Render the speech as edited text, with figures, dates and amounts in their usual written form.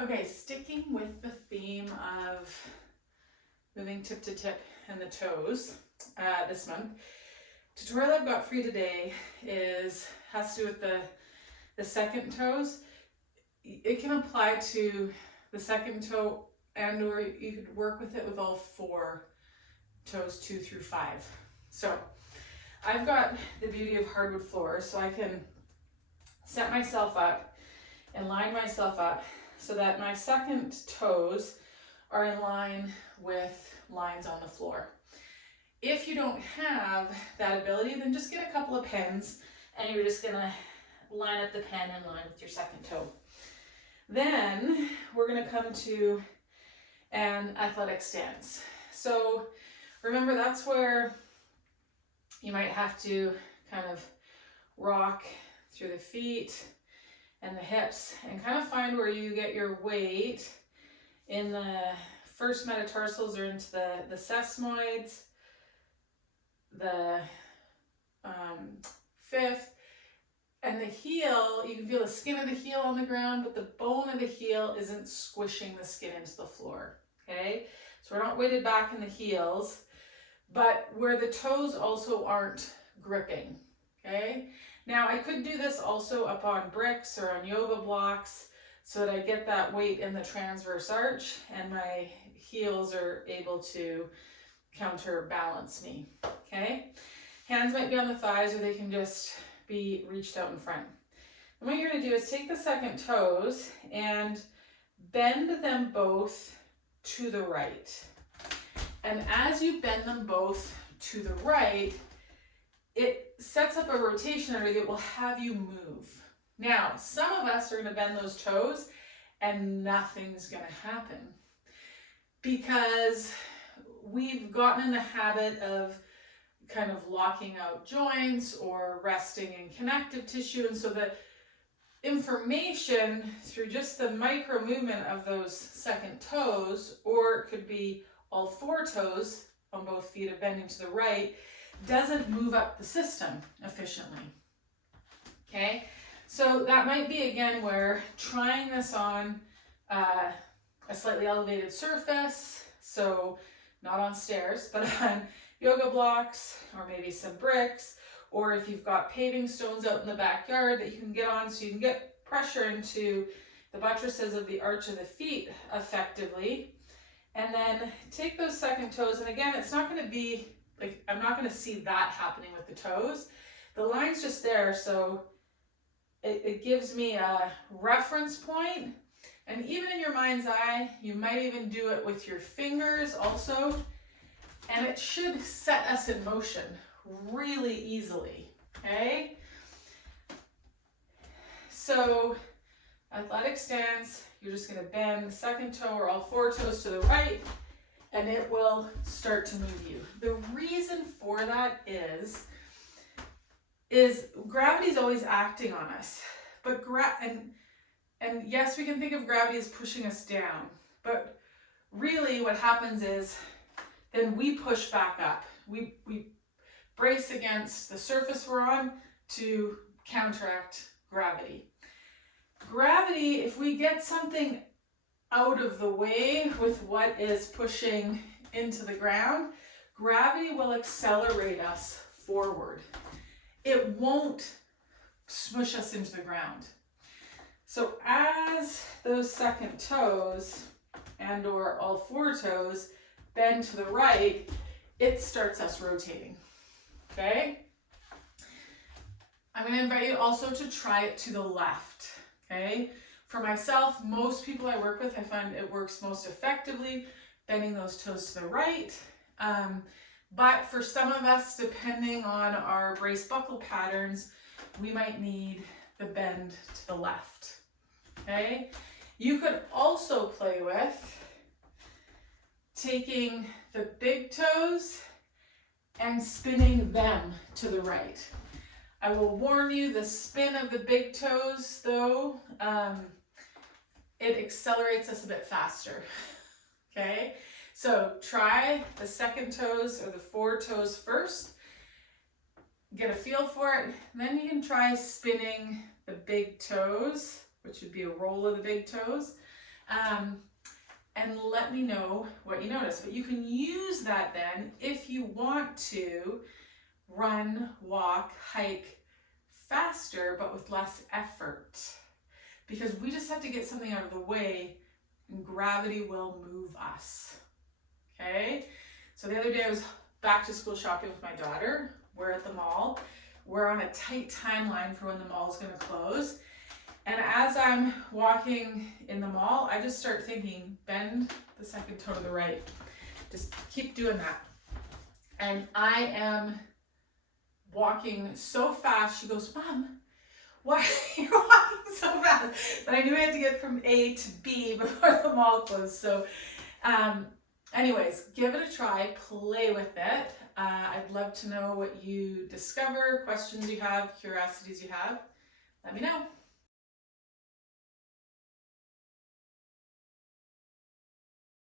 Okay, sticking with the theme of moving tip to tip and the toes this month. Tutorial I've got for you today has to do with the second toes. It can apply to the second toe, and or you could work with it with all four toes, 2 through 5. So I've got the beauty of hardwood floors, so I can set myself up and line myself up so that my second toes are in line with lines on the floor. If you don't have that ability, then just get a couple of pens and you're just gonna line up the pen in line with your second toe. Then we're gonna come to an athletic stance. So remember, that's where you might have to kind of rock through the feet and the hips and kind of find where you get your weight in the first metatarsals or into the sesamoids, the fifth, and the heel. You can feel the skin of the heel on the ground, but the bone of the heel isn't squishing the skin into the floor, okay? So we're not weighted back in the heels, but where the toes also aren't gripping, okay? Now I could do this also up on bricks or on yoga blocks so that I get that weight in the transverse arch and my heels are able to counterbalance me, okay? Hands might be on the thighs or they can just be reached out in front. And what you're gonna do is take the second toes and bend them both to the right. And as you bend them both to the right, it sets up a rotation that will have you move. Now, some of us are going to bend those toes and nothing's going to happen because we've gotten in the habit of kind of locking out joints or resting in connective tissue. And so the information through just the micro movement of those second toes, or it could be all four toes on both feet of bending to the right, doesn't move up the system efficiently, okay? So that might be, again, where trying this on a slightly elevated surface, so not on stairs, but on yoga blocks or maybe some bricks, or if you've got paving stones out in the backyard that you can get on so you can get pressure into the buttresses of the arch of the feet effectively. And then take those second toes, and again, it's not going to be like, I'm not going to see that happening with the toes. The line's just there, so it gives me a reference point. And even in your mind's eye, you might even do it with your fingers also. And it should set us in motion really easily, okay? So, athletic stance, you're just going to bend the second toe or all four toes to the right, and it will start to move you. The reason for that is gravity is always acting on us. But and yes, we can think of gravity as pushing us down, but really what happens is then we push back up. We brace against the surface we're on to counteract gravity. Gravity, if we get something out of the way with what is pushing into the ground, gravity will accelerate us forward. It won't smush us into the ground. So as those second toes and or all four toes bend to the right, it starts us rotating, okay? I'm going to invite you also to try it to the left, okay? For myself, most people I work with, I find it works most effectively bending those toes to the right. But for some of us, depending on our brace buckle patterns, we might need the bend to the left, okay? You could also play with taking the big toes and spinning them to the right. I will warn you, the spin of the big toes, though, it accelerates us a bit faster, okay? So try the second toes or the four toes first, get a feel for it, and then you can try spinning the big toes, which would be a roll of the big toes, And let me know what you notice. But you can use that then if you want to run, walk, hike faster, but with less effort. Because we just have to get something out of the way and gravity will move us. Okay? So the other day I was back to school shopping with my daughter. We're at the mall. We're on a tight timeline for when the mall's going to close. And as I'm walking in the mall, I just start thinking, bend the second toe to the right. Just keep doing that. And I am walking so fast. She goes, Mom, why are you walking so fast? But I knew I had to get from A to B before the mall closed. So anyways, give it a try, play with it. I'd love to know what you discover, questions you have, curiosities you have. Let me know.